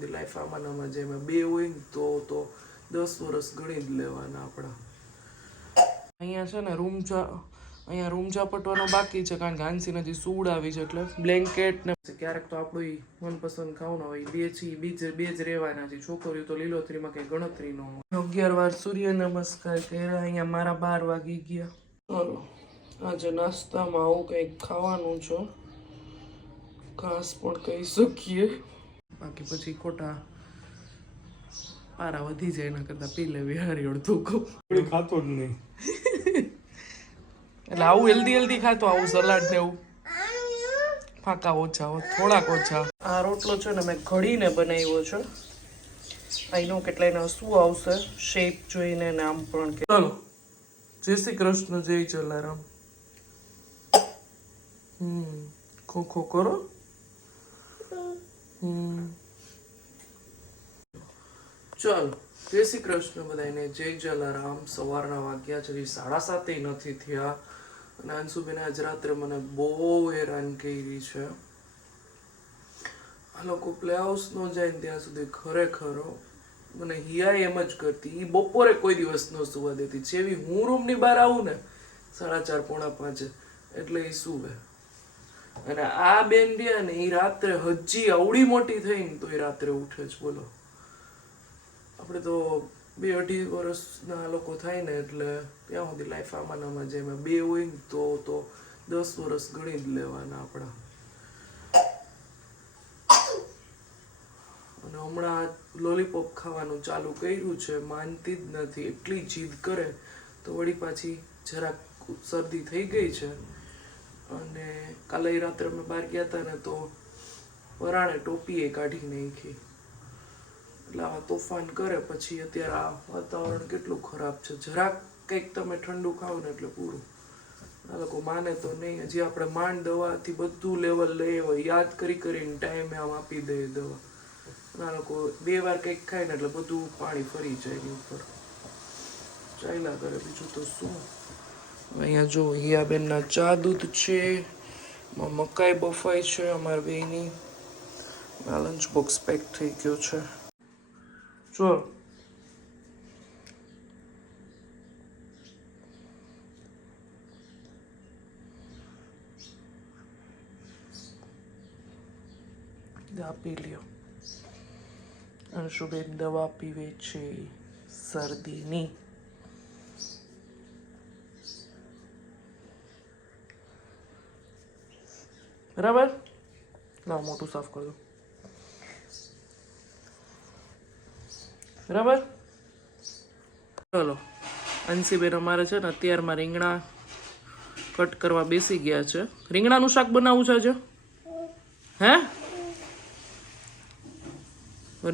સુધી લાઈફ આમાં જેમાં બે હોય ને તો 10 વર્ષ ગણી જ લેવાના આપણા. અહીંયા છે ને અહીંયા રૂમ ઝાપટવાનો બાકી છે કારણ કે હાંસી હજી સૂડ આવી છે એટલે બ્લેન્કેટ ને ક્યારેક તો આપણું મનપસંદ ખાવાનું હોય બે જ રહેવાના છે. છોકરીઓ તો લીલોતરીમાં કઈ ગણતરી ન હોય. 11 વાર સૂર્ય નમસ્કાર કર્યા. અહીંયા મારા 12 વાગી ગયા. ચાલો આજે નાસ્તામાં આવું કંઈક ખાવાનું છે, ઘાસ પણ કહી શકીએ, બાકી પછી ખોટા પારા વધી જાય એના કરતા પી લે વિહારી અડધું કપ ખાતો જ નહીં. એટલે આવું હેલ્ધી ખાતો, આવું સલાડ ને એવું ફાંકા ઓછા થોડાક ઓછા. આ રોટલો છે ને મેં ઘડીને બનાવ્યો છે. આઈ નો કેટલા એના શું આવશે શેપ જોઈને ને આમ પણ કે. ચાલો જય શ્રી કૃષ્ણ, જય જલારામ. ખો ખો કરો. ચાલો જય શ્રી કૃષ્ણ બધાને, જય જલારામ. સવારના વાગ્યા છે 7:30 નથી થયા અને અંશુબેન આજ રાત્રે મને બહુ હેરાન કરી છે. આ લોકો પ્લે હાઉસ નો જાય ને ત્યાં સુધી ખરેખર મને હિયા એમ જ કરતી. એ બપોરે કોઈ દિવસ ન સુવા દેતી. જેવી હું રૂમની બહાર આવું ને 4:30 પોણા 5 એટલે એ સુવે. અને આ બેન રહ્યા ને એ રાત્રે હજી આવડી મોટી થઈ ને તો એ રાત્રે ઉઠે જ. બોલો, આપણે તો 2-2.5 વર્ષના લોકો થાય ને એટલે ત્યાં સુધી લાઈફ આમાં જેમાં બે હોય ને તો 10 વર્ષ ગણી જ લેવાના આપણા. અને હમણાં લોલીપોપ ખાવાનું ચાલુ કર્યું છે, માનતી જ નથી. એટલી જીદ કરે તો વળી પાછી જરાક શરદી થઈ ગઈ છે. અને કાલે રાત્રે અમે બહાર ગયા હતા ને તો પરાણે ટોપીએ કાઢી નાખી. એટલે આવા તોફાન કરે. પછી અત્યારે આ વાતાવરણ કેટલું ખરાબ છે. જરાક કંઈક તમે ઠંડુ ખાવ ને એટલે પૂરું. આ લોકો માને તો નહીં. હજી આપણે માંડ દવાથી બધું લેવલ લઈએ હોય, યાદ કરીને ટાઈમે આમ આપી દઈએ દવા. આ લોકો 2 વાર કંઈક ખાય ને એટલે બધું પાણી ફરી જાય એની ઉપર. ચાલ્યા કરે બીજું તો શું. અહીંયા જો હિયાબેનના ચા દૂધ છે, મકાઈ બફાઈ છે અમારી બેની. લંચ બોક્સ પેક થઈ ગયો છે. જો પી લ્યો. અંશુબેન દવા પીવે છે શરદીની. બરાબર, લાવ મોટું સાફ કરી દો. બરાબર. ચલો અંશીબેન અમારે છે ને અત્યારમાં રીંગણા કટ કરવા બેસી ગયા છે. રીંગણાનું શાક બનાવવું છે આજે? હે,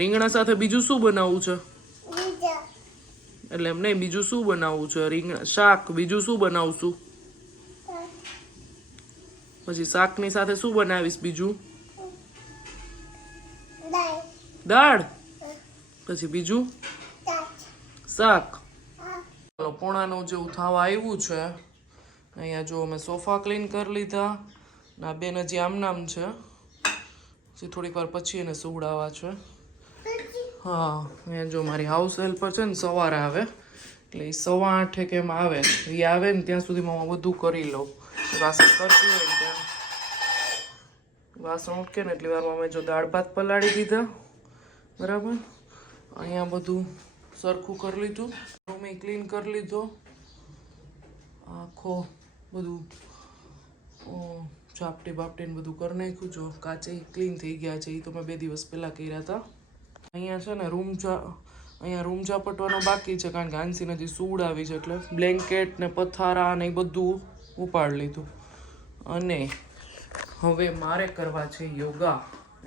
રીંગણા સાથે બીજું શું બનાવવું છે? એટલે એમ નહીં, બીજું શું બનાવવું છે? રીંગણા શાક, બીજું શું બનાવશું? પછી શાકની સાથે શું બનાવીશ બીજું? દાળ. પછી બીજું શાક. ચાલો 8:45 જેવું થવા આવ્યું છે. અહીંયા જો અમે સોફા ક્લીન કરી લીધા. ના બેન હજી આમનામ છે, હજી થોડીક વાર પછી એને સુવડાવવા છે. હા, અહીંયા જો મારી હાઉસ હેલ્પર છે ને સવારે આવે એટલે એ 8:15 કેમ આવે. એ આવે ને ત્યાં સુધીમાં હું બધું કરી લઉં. વાસણ કરતી હોય ને ત્યાં વાસણ ઉઠકે ને એટલી વારમાં અમે જો દાળ ભાત પલાળી દીધા. બરાબર. અહીંયા બધું સરખું કરી લીધું. રૂમે ક્લીન કરી લીધો આખો. બધું ઝાપટી બાપટીને બધું કરી નાખ્યું. જો કાચે ક્લીન થઈ ગયા છે. એ તો મેં 2 દિવસ પહેલાં કર્યા હતા. અહીંયા છે ને રૂમ ઝાપટવાનો બાકી છે કારણ કે હાંસી હજી સૂડ આવી છે એટલે બ્લેન્કેટ ને પથારા ને એ બધું ઉપાડી લીધું. અને હવે મારે કરવા છે યોગા.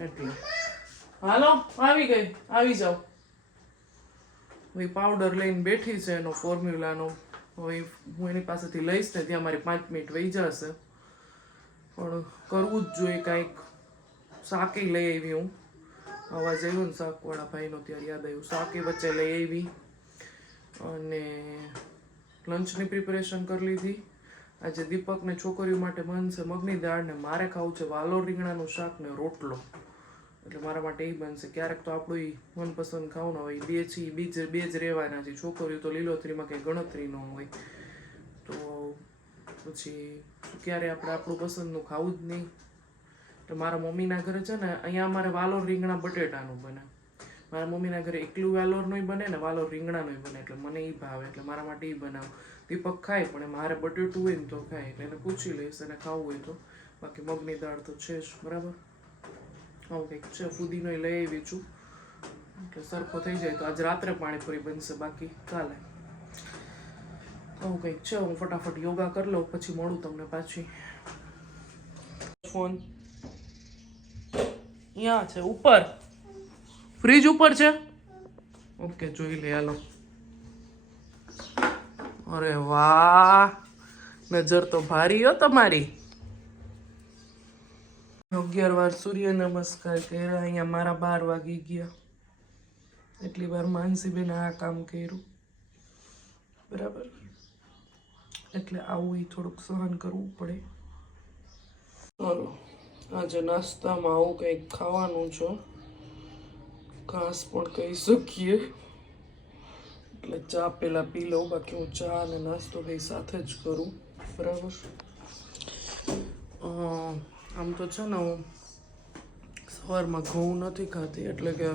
એટલે હાલો આવી જાઓ. હવે પાવડર લઈને બેઠી છે એનો ફોર્મ્યુલાનો. હવે હું એની પાસેથી લઈશ ને ત્યાં મારી 5 મિનિટ વહી જશે. પણ કરવું જ જોઈએ કાંઈક. શાકે લઈ આવી હું. અવાજ આવ્યો ને શાકવાળા ભાઈનો ત્યારે યાદ આવ્યું. શાકે વચ્ચે લઈ આવી અને લંચની પ્રિપેરેશન કરી લીધી. આજે દીપકને છોકરીઓ માટે બનશે મગની દાળ ને મારે ખાવું છે વાલોર રીંગણાનું શાક ને રોટલો. એટલે મારા માટે એ બનશે. ક્યારેક તો આપણું ઈ મનપસંદ ખાવાનું હોય, બે જ રહેવાના છે. છોકરીઓ તો લીલોતરીમાં કંઈ ગણતરી ન હોય, તો પછી ક્યારે આપણે આપણું પસંદનું ખાવું જ નહીં. તો મારા મમ્મીના ઘરે છે ને, અહીંયા અમારે વાલોર રીંગણા બટેટાનું બને. મારા મમ્મીના ઘરે એકલું વાલોરનું બને ને વાલોર રીંગણાનું બને, એટલે મને એ ભાવે, એટલે મારા માટે એ બનાવું. દીપક ખાય, પણ મારે બટેટું હોય ને તો ખાય, એટલે એને પૂછી લઈશ એને ખાવું હોય તો. બાકી મગની દાળ તો છે જ, બરાબર. આવું કંઈક છે. ફુદીનો લઈ આવી છું, એટલે સરખો થઈ જાય તો આજ રાત્રે પાણીપુરી બનશે, બાકી કાલે. આવું કંઈક છે. હું ફટાફટ યોગા કરી લઉં, પછી મળું તમને પાછી. ફોન અહીંયા છે ઉપર, ફ્રીજ ઉપર છે. ઓકે, જોઈ લે. હાલો. અરે વાહ, નજર તો ભારી હો તમારી. 11 વાર સૂર્ય નમસ્કાર કર્યા. અહીંયા મારા 12 વાગી ગયા. એટલી વાર માનસીબેન આ કામ કર્યું, બરાબર. એટલે આવું થોડુંક સહન કરવું પડે. ચાલો, આજે નાસ્તામાં આવું કંઈક ખાવાનું છે. ઘાસ પણ કહી શકીએ, એટલે ચા પેલા પી લઉં. બાકી હું ચા અને નાસ્તો કંઈ સાથે જ કરું, બરાબર. આમ તો છે ને, હું સવારમાં ઘઉં નથી ખાતી, એટલે કે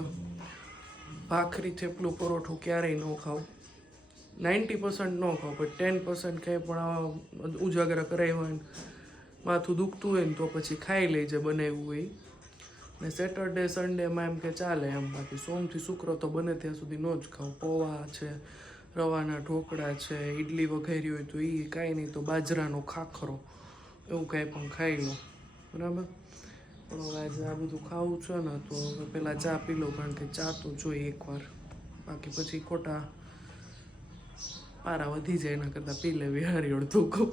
ભાખરી થેપલું પરોઠું ક્યારેય ન ખાવું. 90% ન ખાવ, પણ 10% ખાઈ. પણ ઉજાગરા કરાય હોય ને માથું દુખતું હોય ને તો પછી ખાઈ લેજે બનાવ્યું હોય. ને સેટરડે સન્ડેમાં એમ કે ચાલે એમ. બાકી સોમથી શુક્ર તો બને ત્યાં સુધી ન જ ખાવ. પૌવા છે, રવાના ઢોકળા છે, ઈડલી વઘારી હોય તો એ, કાંઈ નહીં તો બાજરાનો ખાખરો, એવું કાંઈ પણ ખાઈ લો, બરાબર. પણ હવે આજે આ બધું ખાવું છે ને, તો હવે પહેલાં ચા પી લો, કારણ કે ચા તો જોઈએ એકવાર. બાકી પછી ખોટા પારા વધી જાય, એના કરતાં પી લેવી હારી અડધું કહું,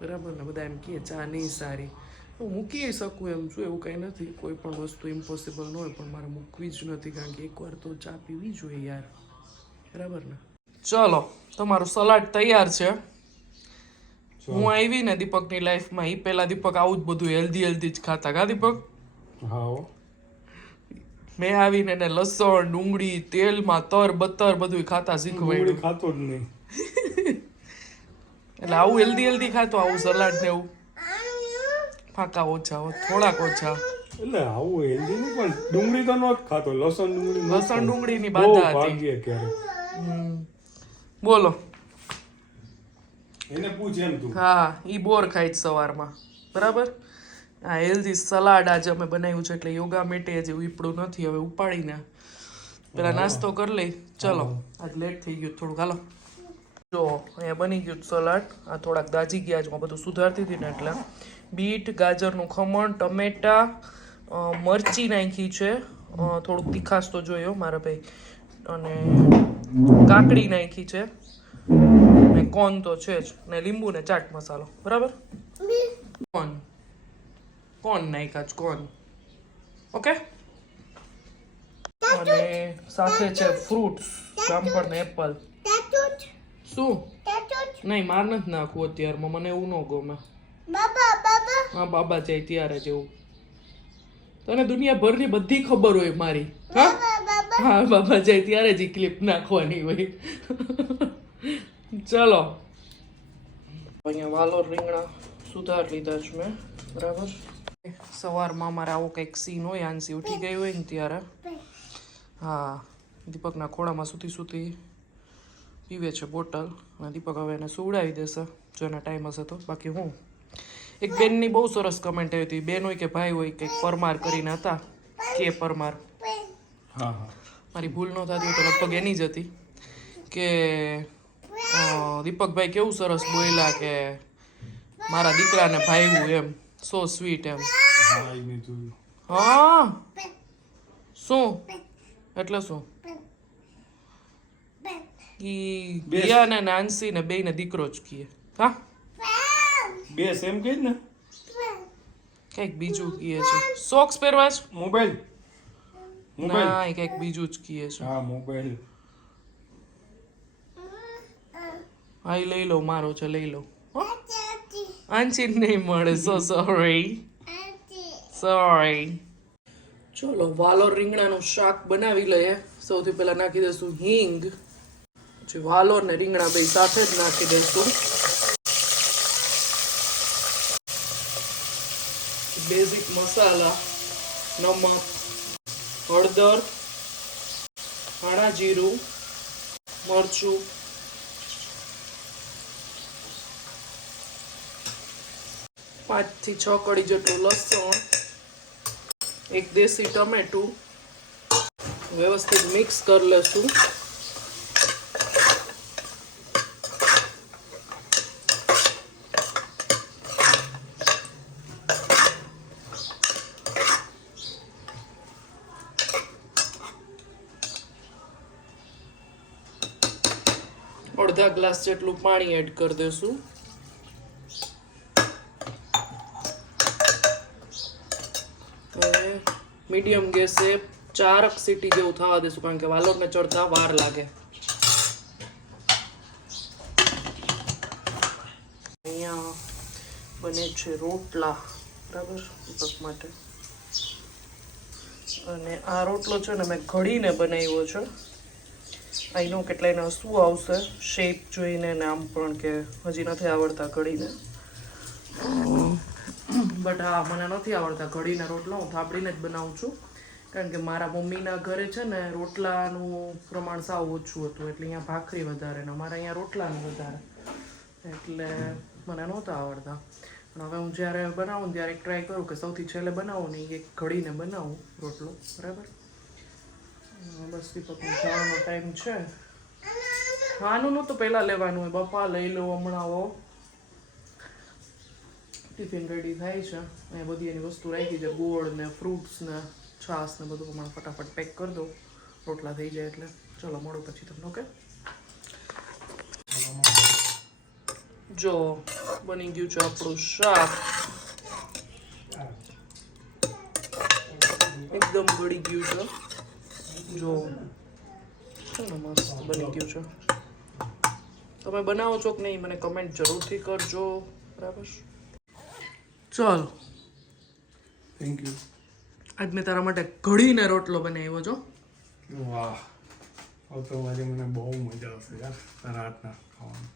બરાબર ને. બધા એમ કહે ચા નહીં સારી, હું મૂકી શકું એમ છું, એવું કંઈ નથી. કોઈ પણ વસ્તુ ઇમ્પોસિબલ ન હોય, પણ મારે મૂકવી જ નથી, કારણ કે એકવાર તો ચા પીવી જોઈએ યાર, બરાબર ને. ચલો, તમારું સલાડ તૈયાર છે. હું આવી ને દીપકની લાઈફમાં, એ પહેલા દીપક આવું જ બધું હેલ્ધી જ ખાતા. કા દીપક? હા. મેં આવીને એને લસણ, ડુંગળી, તેલમાં તર બતર બધું ખાતા શીખવાડ્યું. ખાતો જ નહીં. એટલે આવું હેલ્ધી ખાતો, આવું સલાડ ને એવું. ફાંકા ઓછા, થોડાક ઓછા. એટલે આવું હેલ્ધી નહીં, પણ ડુંગળી તો નો જ ખાતો. લસણ ડુંગળીની બાધા હતી. બોલો. એને પૂછ એમ તું. હા, ઈ બોર ખાય જ સવારમાં, બરાબર. આ હેલ્ધી સલાડ આજે અમે બનાવ્યું છે, એટલે યોગા મેટે હજી ઉપડું નથી. હવે ઉપાડીને પેલા નાસ્તો કરી લઈ. ચલો, આજ લેટ થઈ ગયું થોડુંક. હાલો, જો અહીંયા બની ગયું સલાડ. આ થોડાક દાજી ગયા છે, બધું સુધારતી હતી ને, એટલે બીટ, ગાજરનું ખમણ, ટમેટા, મરચી નાખી છે, થોડુંક તીખાશ તો જોયો મારા ભાઈ, અને કાકડી નાખી છે, ને કોન તો છે જ, ને લીંબુ ને ચાટ મસાલો, બરાબર. કોન નાખ્યા જ, કોન. ઓકે. અને સાથે છે ફ્રૂટ્સ, જામફળ ને એપલ. શું? નહીં, માર નથી નાખવું અત્યારમાં, મને એવું ન ગમે. હા, બાબા જાય ત્યારે જેવું. તને દુનિયાભરની બધી ખબર હોય મારી. હા, બાબા જાય ત્યારે જ ક્લિપ નાખવાની હોય. ચલો, અહીંયા વાલોર રીંગણા સુધાર લીધા છે મેં, બરાબર. સવારમાં અમારે આવો કંઈક સીન હોય, આંસી ઉઠી ગઈ હોય ને ત્યારે. હા, દીપકના ખોળામાં સૂતી પીવે છે બોટલ, અને દીપક હવે એને સુવડાવી દેશે જો એના ટાઈમ હશે તો. બાકી હું એક બેનની બહુ સરસ કમેન્ટ આવી હતી. બેન હોય કે ભાઈ હોય, કંઈક પરમાર કરીને હતા, કે પરમાર. હા, મારી ભૂલ ન થતી હોય તો લગભગ એની જ હતી, કે દીપકભાઈ કેવું સરસ બોલ્યા કે મારા દીકરાને ભાઈવું એમ, સો સ્વીટ એમ. હા, શું એટલે શું? ઈ ગયા ને નાન્સી ને બેયને દીકરો જ કીએ. હા, બે સેમ કઈ ને, કઈક બીજું કીએ છે. સોક્સ પહેરવા છે? મોબાઈલ ના, એ કઈક બીજું જ કીએ છે. હા, મોબાઈલ. હા, એ લઈ લો, મારો છે, લઈ લો. આંચી નહીં મળે, સો સોરી. ચલો વાલોર રીંગણાનું શાક બનાવી લઈએ. સૌથી પહેલા નાખી દઈશું હિંગ. પછી વાલોર ને રીંગણા બે સાથે જ નાખી દઈશું. બેઝિક મસાલા, નમક, હળદર, ધાણા જીરું, મરચું, પાંચ થી 6 કળી જેટલું લસણ, એક દેશી ટમેટું વ્યવસ્થિત મિક્સ કરી લેશું. અડધા ગ્લાસ જેટલું પાણી એડ કરી દેશું. મીડિયમ ગેસે 4 સીટી જેવું થવા દેશું, કારણ કે વાલોરને ચડતા વાર લાગે. અહીંયા બને છે રોટલા, બરાબર, દીપક માટે. અને આ રોટલો છે ને મેં ઘડીને બનાવ્યો છે. આઈ નો કેટલાયને શું આવશે શેપ જોઈને ને આમ પણ કે હજી નથી આવડતા ઘડીને, બટ હા મને નથી આવડતા ઘડીને રોટલા. હું થાબડીને જ બનાવું છું, કારણ કે મારા મમ્મીના ઘરે છે ને રોટલાનું પ્રમાણ સાવ ઓછું હતું, એટલે અહીંયા ભાખરી વધારે ને અમારે અહીંયા રોટલાનું વધારે, એટલે મને નહોતા આવડતા. પણ હવે હું જ્યારે બનાવું ત્યારે એક ટ્રાય કરું કે સૌથી છેલ્લે બનાવું ને એક ઘડીને બનાવું રોટલો, બરાબર. બસ દીપકનો જવાનો ટાઈમ છે. આનું નહોતું પહેલાં લેવાનું હોય, બપા લઈ લો હમણાં. હો ટિફિન રેડી થાય છે. અહીંયા બધી એની વસ્તુ રાખી છે, ગોળ ને ફ્રૂટ્સ ને છાસ ને બધું. હમણાં ફટાફટ પેક કરી દો, રોટલા થઈ જાય એટલે. ચલો મળું પછી તમને. ઓકે, જો બની ગયું છે આપણું શાક. એકદમ ગળી ગયું છે. જો મસ્ત બની ગયું છે. તમે બનાવો છો કે નહીં મને કમેન્ટ જરૂરથી કરજો, બરાબર. ચાલો, થેન્ક યુ. આજ મેં તારા માટે ઘડીને રોટલો બનાવ્યો છો. વાહ, હવે તો આજે મને બહુ મજા આવશે યાર તારા હાથના ખાવાની.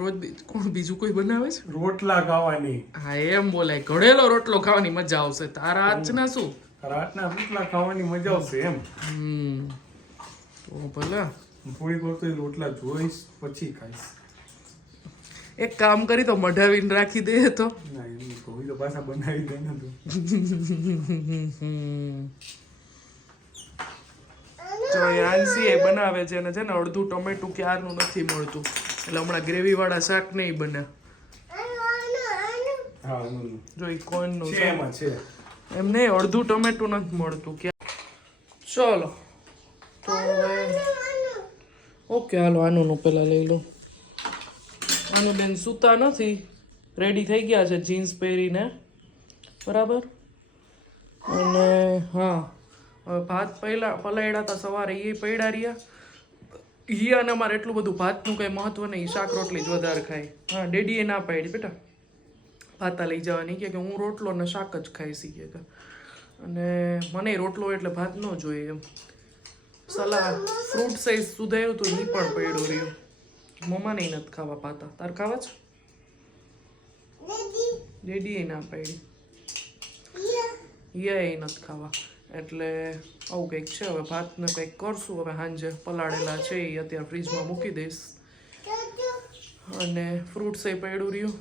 રોજ કોણ બીજું કોઈ બનાવે છે રોટલા ખાવાની? હા એમ બોલાય, ઘડેલો રોટલો ખાવાની મજા આવશે. તારા હાથના શું? તારા હાથના રોટલા ખાવાની મજા આવશે એમ. તો ભલે થોડીક વાર તો એ રોટલા જોઈશ પછી ખાઈશ. એક કામ કરી તો મઢાવીને રાખી દે તો. ના એમ કોઈ તો પાછા બનાવી દે ને તું. જો યાંસી એ બનાવે છે અને છે ને અડધું ટમેટું ક્યારનું નથી મળતું, એટલે હમણાં ગ્રેવી વાળા શાક નહીં બને. હા જો ઈ કોઈનું છે એમાં છે એમ નહીં, અડધું ટમેટું નથી મળતું ક્યાં. ચલો તો ઓકે, હાલો આનું પહેલા લઈ લો. આનું બેન સૂતા નથી, રેડી થઈ ગયા છે જીન્સ પહેરીને, બરાબર. અને હા, હવે ભાત પહેલા પલાળ્યા હતા સવારે, એ પડ્યા રહ્યા. હિયાને અમારે એટલું બધું ભાતનું કંઈ મહત્વ નહીં, શાક રોટલી જ વધારે ખાય. હા, ડેડીએ ના પાડી બેટા ભાતા લઈ જવાની, કે હું રોટલો ને શાક જ ખાઈ શીખે કે. અને મને રોટલો એટલે ભાત ન જોઈએ એમ. સલાડ ફ્રૂટ સાઈઝ સુધાયું તો એ પણ પડ્યું રહ્યું. મમ્માને નથી ખાવા પાતા. તાર ખાવા છે? ડેડીએ ના પાડી, હિયાએ નથી ખાવા. એટલે આવું કંઈક છે. હવે ભાતને કંઈક કરશું હવે સાંજે. પલાળેલા છે એ અત્યારે ફ્રીજમાં મૂકી દઈશ. અને ફ્રૂટ્સ એ પડ્યું રહ્યું,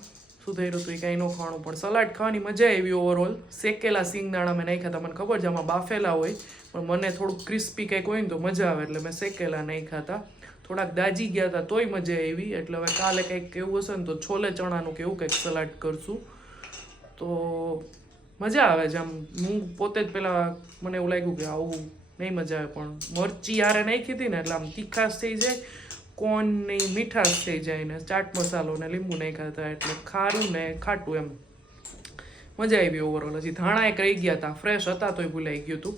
સુધાર્યું તો એ કાંઈ ન ખાવાનું. પણ સલાડ ખાવાની મજા આવી ઓવરઓલ. શેકેલા સિંગદાણા મેં નાખ્યા હતા. મને ખબર છે આમાં બાફેલા હોય, પણ મને થોડુંક ક્રિસ્પી કંઈક હોય ને તો મજા આવે, એટલે મેં શેકેલા નહીં ખાતા. થોડાક દાજી ગયા હતા તોય મજા આવી. એટલે હવે કાલે કંઈક એવું હશે ને તો છોલે ચણાનું કે એવું કંઈક સલાડ કરશું તો મજા આવે છે. આમ હું પોતે જ પહેલાં મને એવું લાગ્યું કે આવું નહીં મજા આવે, પણ મરચી હારે નાખી હતી ને એટલે આમ તીખાશ થઈ જાય, કોર્નની મીઠાશ થઈ જાય ને ચાટ મસાલો ને લીંબુ નાખ્યા હતા એટલે ખારું ને ખાટું એમ મજા આવી ઓવરઓલ. હજી ધાણા એક રહી ગયા હતા, ફ્રેશ હતા તોય ભૂલાઈ ગયું હતું.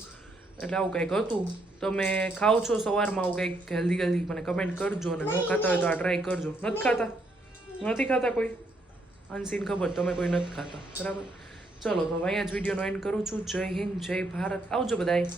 એટલે આવું કંઈક હતું. તમે ખાઓ છો સવારમાં આવું કંઈક હેલ્ધી મને કમેન્ટ કરજો. અને ન ખાતા હોય તો આ ટ્રાય કરજો. નથી ખાતા? નથી ખાતા કોઈ? અનસીન ખબર તમે કોઈ નથી ખાતા, બરાબર. ચલો તો હવે અહીંયા જ વિડીયોનો એન્ડ કરું છું. જય હિન્દ, જય ભારત, આવજો બધાય.